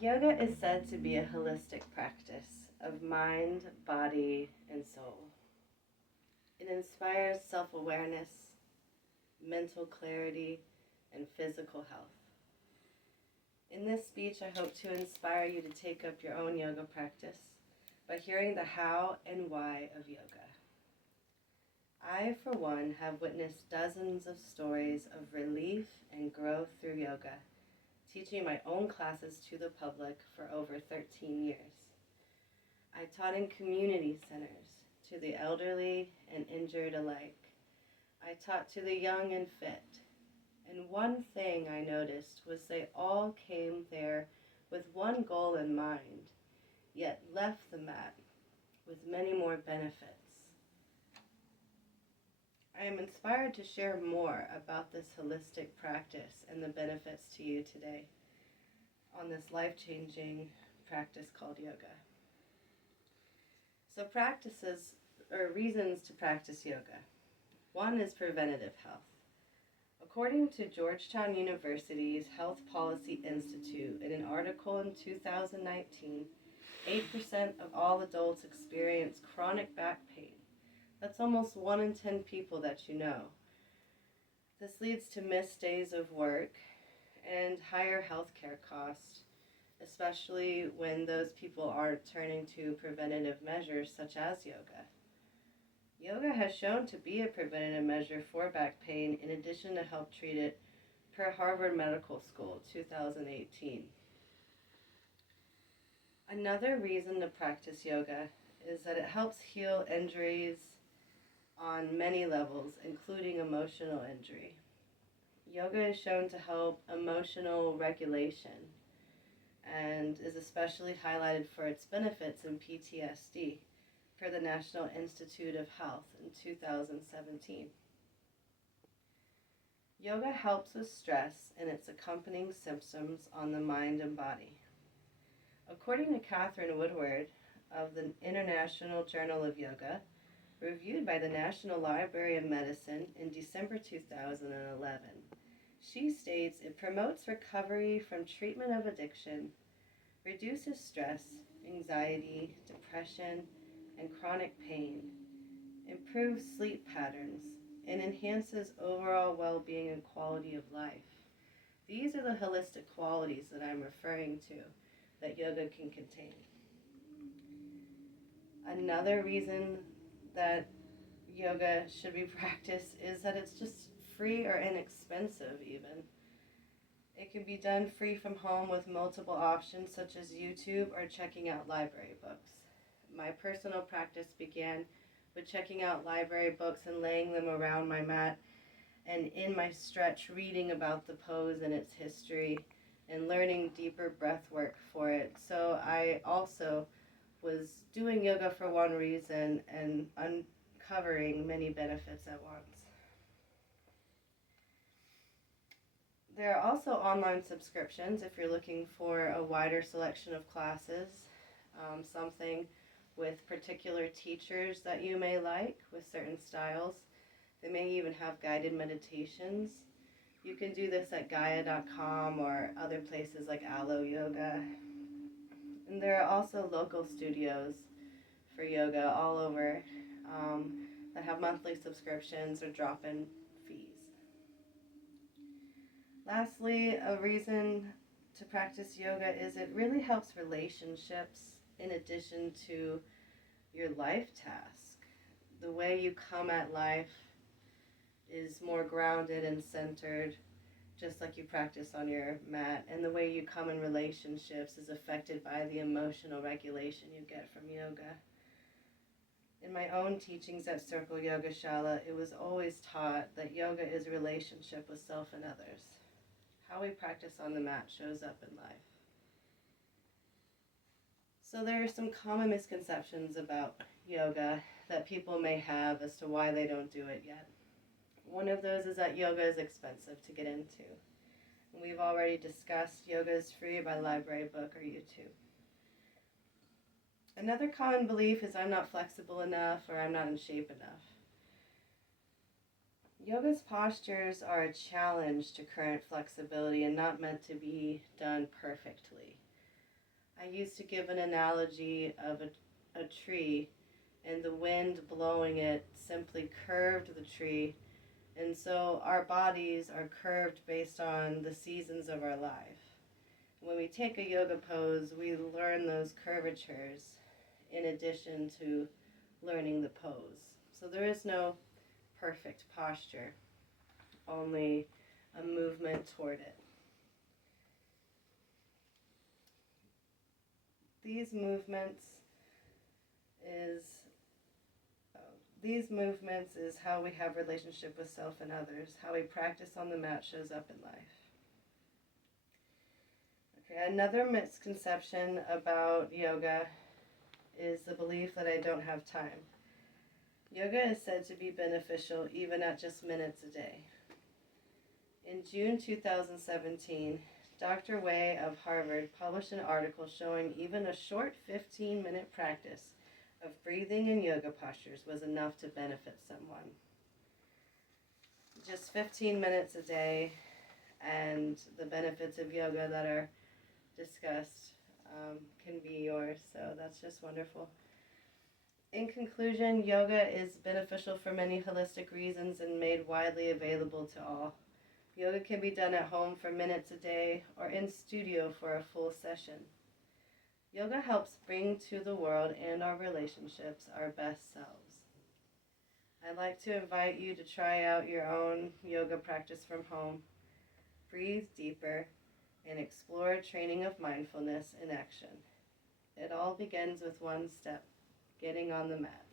Yoga is said to be a holistic practice of mind, body, and soul. It inspires self awareness, mental clarity, and physical health. In this speech, I hope to inspire you to take up your own yoga practice by hearing the how and why of yoga. I, for one, have witnessed dozens of stories of relief and growth through yoga, teaching my own classes to the public for over 13 years. I taught in community centers to the elderly and injured alike. I taught to the young and fit. And one thing I noticed was they all came there with one goal in mind, yet left the mat with many more benefits. I am inspired to share more about this holistic practice and the benefits to you today on this life-changing practice called yoga. So practices, or reasons to practice yoga. One is preventative health. According to Georgetown University's Health Policy Institute, in an article in 2019, 8% of all adults experience chronic back pain. That's almost 1 in 10 people that you know. This leads to missed days of work and higher healthcare costs, especially when those people are turning to preventative measures such as yoga. Yoga has shown to be a preventative measure for back pain in addition to help treat it per Harvard Medical School 2018. Another reason to practice yoga is that it helps heal injuries on many levels, including emotional injury. Yoga is shown to help emotional regulation and is especially highlighted for its benefits in PTSD per the National Institute of Health in 2017. Yoga helps with stress and its accompanying symptoms on the mind and body. According to Catherine Woodward of the International Journal of Yoga, reviewed by the National Library of Medicine in December 2011, she states it promotes recovery from treatment of addiction, reduces stress, anxiety, depression, and chronic pain, improves sleep patterns, and enhances overall well-being and quality of life. These are the holistic qualities that I'm referring to that yoga can contain. Another reason that yoga should be practiced is that it's just free or inexpensive even. It can be done free from home with multiple options such as YouTube or checking out library books. My personal practice began with checking out library books and laying them around my mat, and in my stretch reading about the pose and its history and learning deeper breath work for it. So I also was doing yoga for one reason and uncovering many benefits at once. There are also online subscriptions if you're looking for a wider selection of classes, something with particular teachers that you may like with certain styles. They may even have guided meditations. You can do this at Gaia.com or other places like Alo Yoga. And there are also local studios for yoga all over that have monthly subscriptions or drop-in fees. Lastly, a reason to practice yoga is it really helps relationships in addition to your life task. The way you come at life is more grounded and centered, just like you practice on your mat, and the way you come in relationships is affected by the emotional regulation you get from yoga. In my own teachings at Circle Yoga Shala, it was always taught that yoga is a relationship with self and others. How we practice on the mat shows up in life. So there are some common misconceptions about yoga that people may have as to why they don't do it yet. One of those is that yoga is expensive to get into. We've already discussed yoga is free by library book or YouTube. Another common belief is I'm not flexible enough or I'm not in shape enough. Yoga's postures are a challenge to current flexibility and not meant to be done perfectly. I used to give an analogy of a tree, and the wind blowing it simply curved the tree, and so our bodies are curved based on the seasons of our life. When we take a yoga pose, we learn those curvatures in addition to learning the pose. So there is no perfect posture, only a movement toward it. These movements is how we have relationship with self and others. How we practice on the mat shows up in life. Okay, another misconception about yoga is the belief that I don't have time. Yoga is said to be beneficial even at just minutes a day. In June 2017, Dr. Wei of Harvard published an article showing even a short 15-minute practice of breathing and yoga postures was enough to benefit someone. Just 15 minutes a day and the benefits of yoga that are discussed can be yours, so that's just wonderful. In conclusion, yoga is beneficial for many holistic reasons and made widely available to all. Yoga can be done at home for minutes a day or in studio for a full session. Yoga helps bring to the world and our relationships our best selves. I'd like to invite you to try out your own yoga practice from home. Breathe deeper and explore training of mindfulness in action. It all begins with one step, getting on the mat.